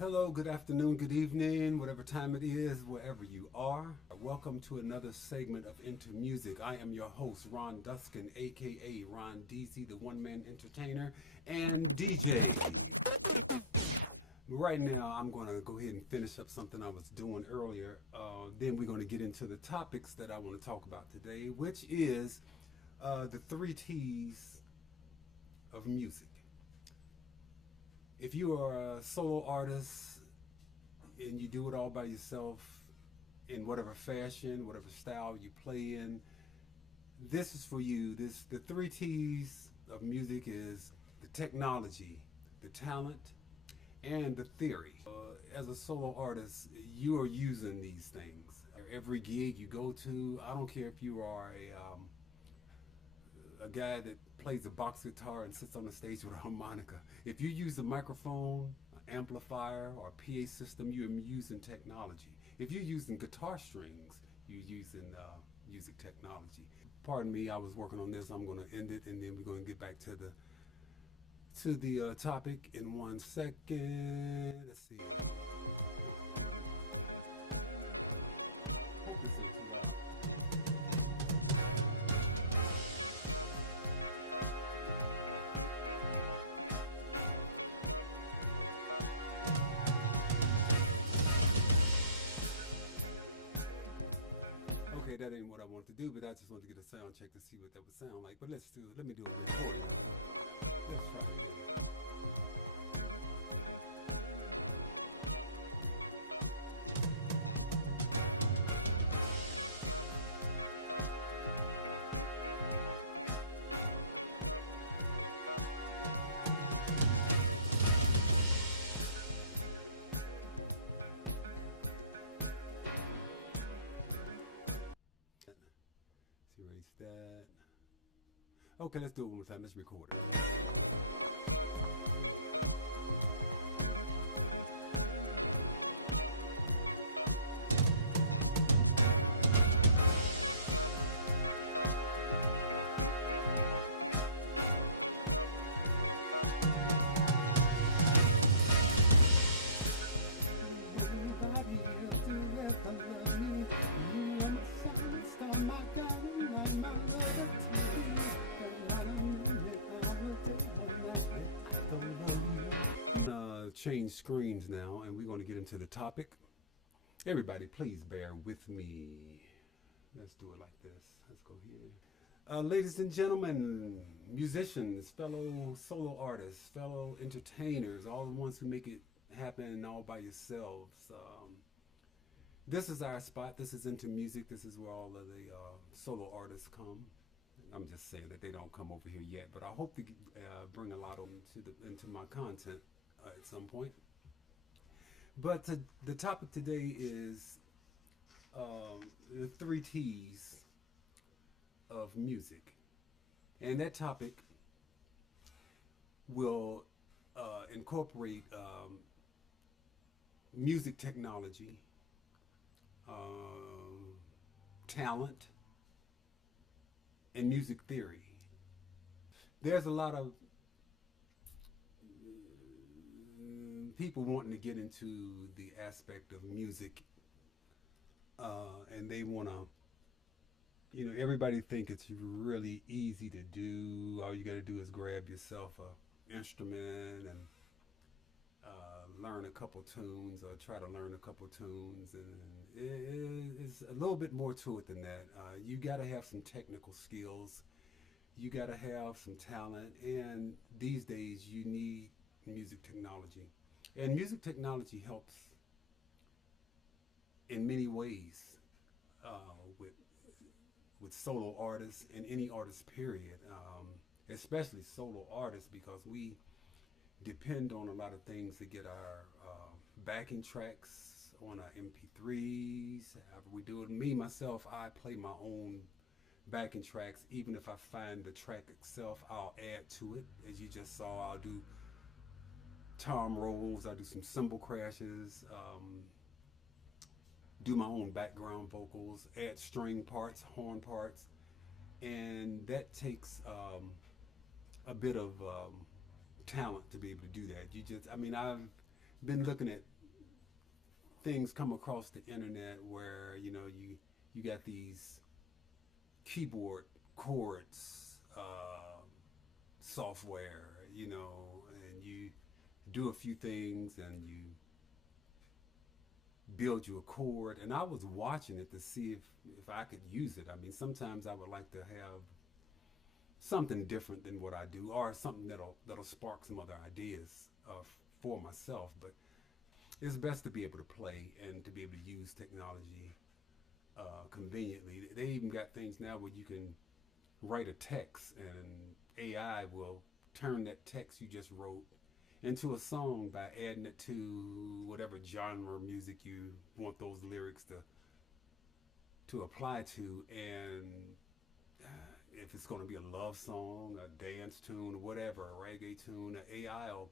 Hello, good afternoon, good evening, whatever time it is, wherever you are. Welcome to another segment of Into Music. I am your host, Ron Duskin, aka Ron DZ, the one-man entertainer and DJ. Right now, I'm going to go ahead and finish up something I was doing earlier. Then we're going to get into the topics that I want to talk about today, which is the three T's of music. If you are a solo artist and you do it all by yourself in whatever fashion, whatever style you play in, this is for you. The three T's of music is the technology, the talent, and the theory. As a solo artist, you are using these things. Every gig you go to, I don't care if you are a guy that plays a box guitar and sits on the stage with a harmonica. If you use a microphone, an amplifier, or a PA system, you're using technology. If you're using guitar strings, you're using music technology. Pardon me, I was working on this. I'm going to end it, and then we're going to get back to the topic in 1 second. Let's see. Hope this ain't too loud. Okay, that ain't what I wanted to do, but I just wanted to get a sound check to see what that would sound like. But let me do a recording. Let's try it again. Let's erase that. Okay, let's do it one more time. Let's record it. Change screens now, and we're going to get into the topic. Everybody, please bear with me. Let's do it like this. Let's go here. Ladies and gentlemen, musicians, fellow solo artists, fellow entertainers, all the ones who make it happen all by yourselves. This is our spot. This is Into Music. This is where all of the solo artists come. I'm just saying that they don't come over here yet, but I hope to bring a lot of them into my content at some point. But the topic today is the three T's of music. And that topic will incorporate music technology, talent, and music theory. There's a lot of people wanting to get into the aspect of music, and they want to, everybody think it's really easy to do. All you got to do is grab yourself an instrument and learn a couple tunes, or try to learn a couple tunes, and it's a little bit more to it than that. You got to have some technical skills, you got to have some talent, and these days you need music technology. And music technology helps in many ways with solo artists and any artist period, especially solo artists, because we depend on a lot of things to get our backing tracks on our MP3s. However we do it. Me, myself, I play my own backing tracks. Even if I find the track itself, I'll add to it. As you just saw, I'll do tom rolls, I do some cymbal crashes, do my own background vocals, add string parts, horn parts, and that takes a bit of talent to be able to do that. I've been looking at things come across the internet where you got these keyboard chords software, and you do a few things and you build you a chord. And I was watching it to see if I could use it. I mean, sometimes I would like to have something different than what I do, or something that'll spark some other ideas for myself. But it's best to be able to play and to be able to use technology conveniently. They even got things now where you can write a text and AI will turn that text you just wrote into a song by adding it to whatever genre of music you want those lyrics to apply to. And if it's going to be a love song, a dance tune, whatever, a reggae tune, the AI will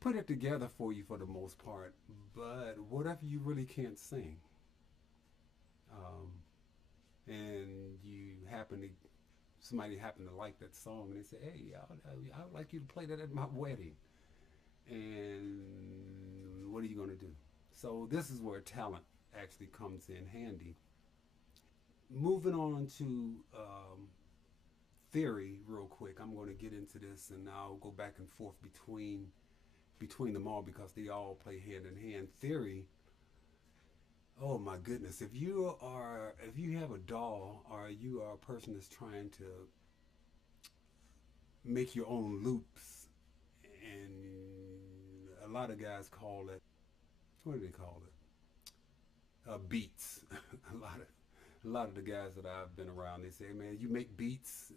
put it together for you for the most part. But whatever you really can't sing, and somebody happen to like that song, and they say, hey, I would like you to play that at my wedding. And what are you going to do? So this is where talent actually comes in handy. Moving on to theory real quick. I'm going to get into this and I'll go back and forth between them all because they all play hand in hand. Theory, oh my goodness, if you have a doll or you are a person that's trying to make your own loops, and a lot of guys call it, what do they call it? Beats. a lot of the guys that I've been around, they say, man, you make beats?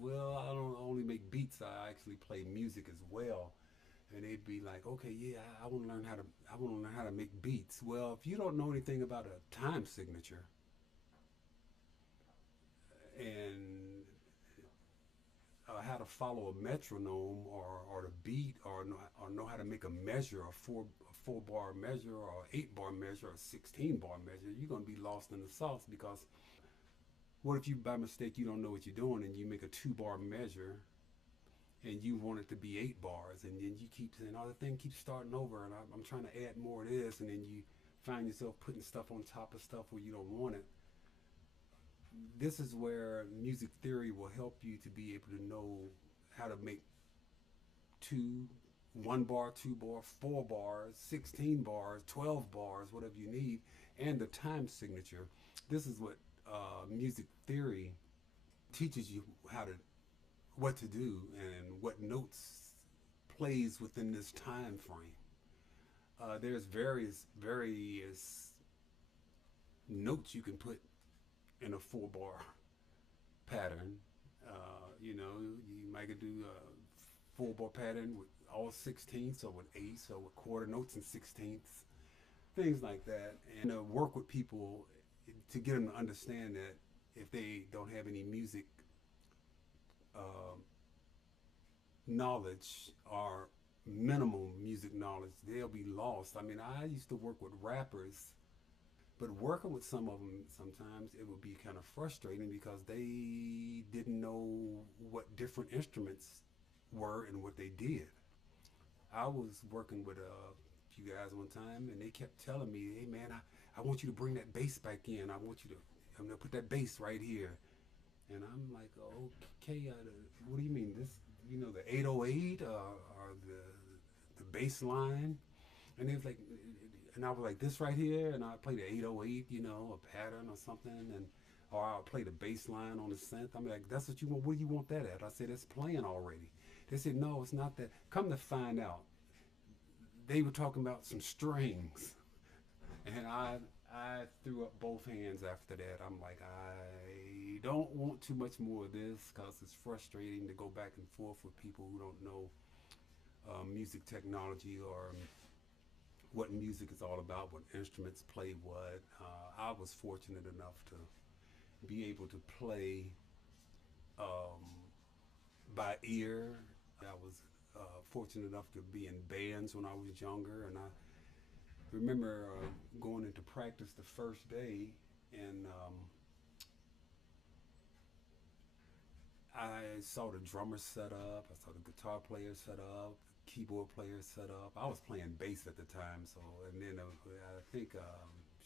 Well, I don't only make beats, I actually play music as well. And they'd be like, okay, yeah, I want to learn how to make beats. Well, if you don't know anything about a time signature and how to follow a metronome or the beat, or know how to make a measure, a four bar measure, or 8-bar measure, or 16-bar measure, you're going to be lost in the sauce. Because what if you by mistake you don't know what you're doing and you make a 2-bar measure and you want it to be 8 bars, and then you keep saying, oh, the thing keeps starting over, and I'm trying to add more of this, and then you find yourself putting stuff on top of stuff where you don't want it. This is where music theory will help you to be able to know how to make 1 bar, 2 bar, 4 bars, 16 bars, 12 bars, whatever you need, and the time signature. This is what music theory teaches you what to do and what notes plays within this time frame. There's various notes you can put in a 4-bar pattern. You might do a 4-bar pattern with all 16ths, or with eighths, or with quarter notes and 16ths, things like that. And work with people to get them to understand that if they don't have any music knowledge or minimal music knowledge, they'll be lost. I mean, I used to work with rappers, but working with some of them, sometimes it would be kind of frustrating because they didn't know what different instruments were and what they did. I was working with a few guys one time, and they kept telling me, hey man, I want you to bring that bass back in. I'm going to put that bass right here. And I'm like, okay, what do you mean? This, the 808 or the bass line? And they was like, and I was like, this right here, and I play the 808, a pattern or something, or I'll play the bass line on the synth. I'm like, that's what you want? Where do you want that at? I said, it's playing already. They said, no, it's not that. Come to find out, they were talking about some strings, and I threw up both hands after that. I'm like, I don't want too much more of this because it's frustrating to go back and forth with people who don't know music technology or what music is all about, what instruments play what. I was fortunate enough to be able to play by ear. I was fortunate enough to be in bands when I was younger, and I remember going into practice the first day, and I saw the drummer set up, I saw the guitar player set up, keyboard players set up. I was playing bass at the time, so, and then I think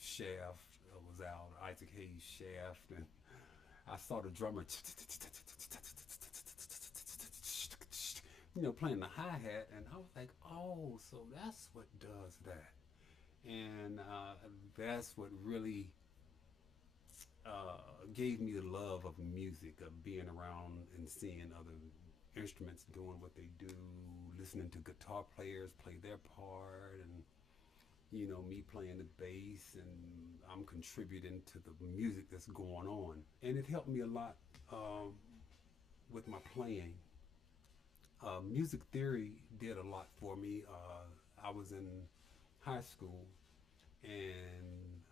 Shaft was out, Isaac Hayes Shaft, and I saw the drummer, playing the hi-hat, and I was like, oh, so that's what does that. And that's what really gave me the love of music, of being around and seeing other instruments doing what they do, listening to guitar players play their part, and me playing the bass, and I'm contributing to the music that's going on. And it helped me a lot with my playing. Music theory did a lot for me. I was in high school, and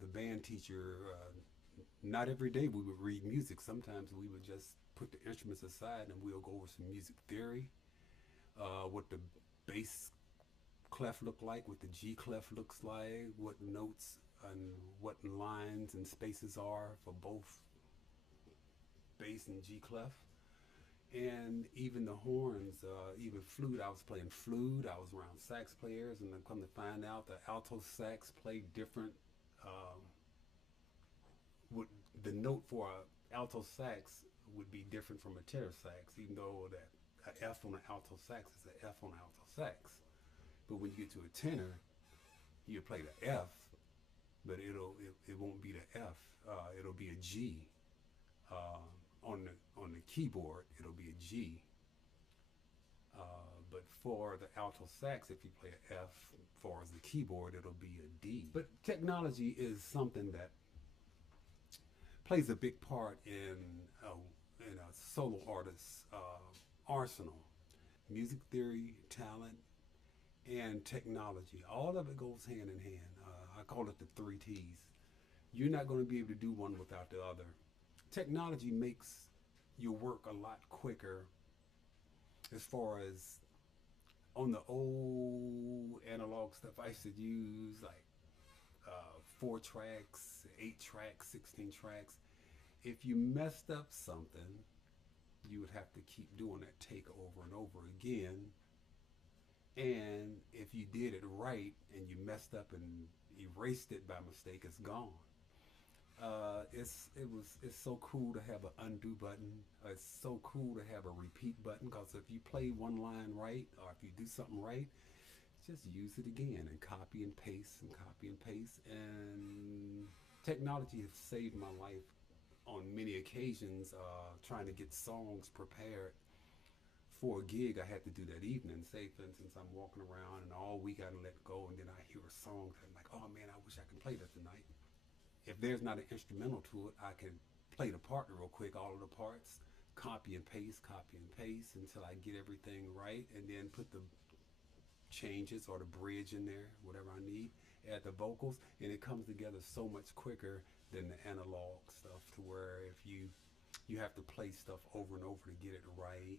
the band teacher, not every day we would read music. Sometimes we would just put the instruments aside and we'll go over some music theory, what the bass clef look like, what the G clef looks like, what notes and what lines and spaces are for both bass and G clef. And even the horns, even flute. I was playing flute. I was around sax players, and I come to find out that alto sax play different. The note for an alto sax would be different from a tenor sax, even though that an F on an alto sax is an F on an alto sax. But when you get to a tenor, you play the F, but it won't be the F. It'll be a G. On the keyboard, it'll be a G. But for the alto sax, if you play an F, for as the keyboard, it'll be a D. But technology is something that plays a big part in a solo artist's arsenal. Music theory, talent, and technology. All of it goes hand in hand. I call it the 3 T's. You're not going to be able to do one without the other. Technology makes your work a lot quicker as far as on the old analog stuff I used to use, like 4 tracks, 8 tracks, 16 tracks. If you messed up something, you would have to keep doing that take over and over again. And if you did it right and you messed up and erased it by mistake, it's gone. It's so cool to have an undo button. It's so cool to have a repeat button, because if you play one line right, or if you do something right, just use it again and copy and paste and copy and paste. And technology has saved my life on many occasions, trying to get songs prepared for a gig I had to do that evening. Say, for instance, I'm walking around and all week I let go, and then I hear a song that I'm like, oh man, I wish I could play that tonight. If there's not an instrumental to it, I can play the part real quick, all of the parts, copy and paste until I get everything right, and then put the changes or the bridge in there, whatever I need, add the vocals, and it comes together so much quicker than the analog stuff, to where if you have to play stuff over and over to get it right,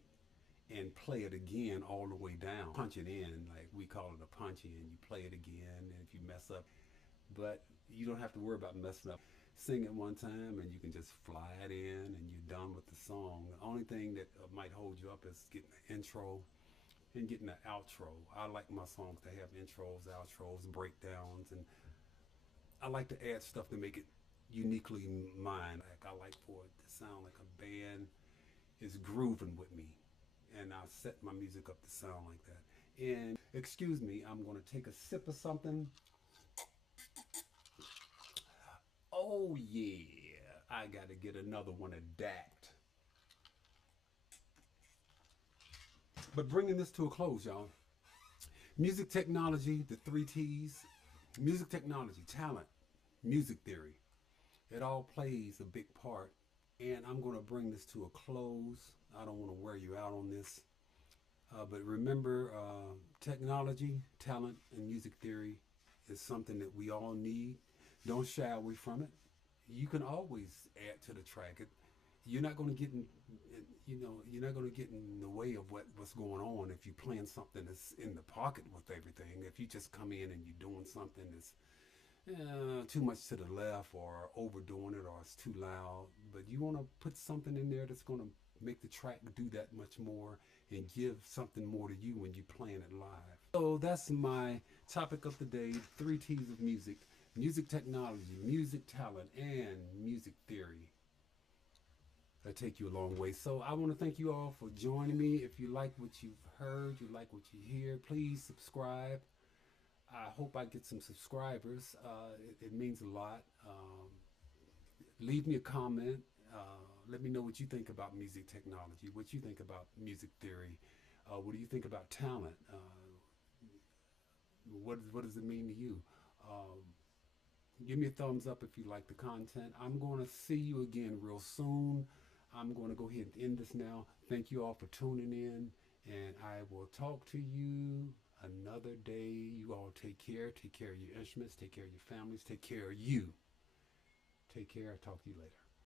and play it again all the way down, punch it in, like we call it a punch in. You play it again, and if you mess up, but you don't have to worry about messing up. Sing it one time and you can just fly it in and you're done with the song. The only thing that might hold you up is getting the intro and getting the outro. I like my songs to have intros, outros, breakdowns, and I like to add stuff to make it uniquely mine. Like, I like for it to sound like a band is grooving with me, and I set my music up to sound like that. And excuse me, I'm going to take a sip of something. Oh yeah, I got to get another one of that. But bringing this to a close, y'all. Music technology, the 3 T's. Music technology, talent, music theory. It all plays a big part. And I'm going to bring this to a close. I don't want to wear you out on this. But remember, technology, talent, and music theory is something that we all need. Don't shy away from it. You can always add to the track. You're not going to get in, you're not going to get in the way of what's going on if you're playing something that's in the pocket with everything. If you just come in and you're doing something that's too much to the left, or overdoing it, or it's too loud, but you want to put something in there that's going to make the track do that much more and give something more to you when you're playing it live. So that's my topic of the day, 3 T's of music: music technology, music talent, and music theory. That'll take you a long way. So I want to thank you all for joining me. If you like what you've heard, you like what you hear, please subscribe. I hope I get some subscribers. It means a lot. Leave me a comment. Let me know what you think about music technology, what you think about music theory. What do you think about talent? What does it mean to you? Give me a thumbs up if you like the content. I'm going to see you again real soon. I'm going to go ahead and end this now. Thank you all for tuning in, and I will talk to you another day. You all take care. Take care of your instruments. Take care of your families. Take care of you. Take care. I'll talk to you later.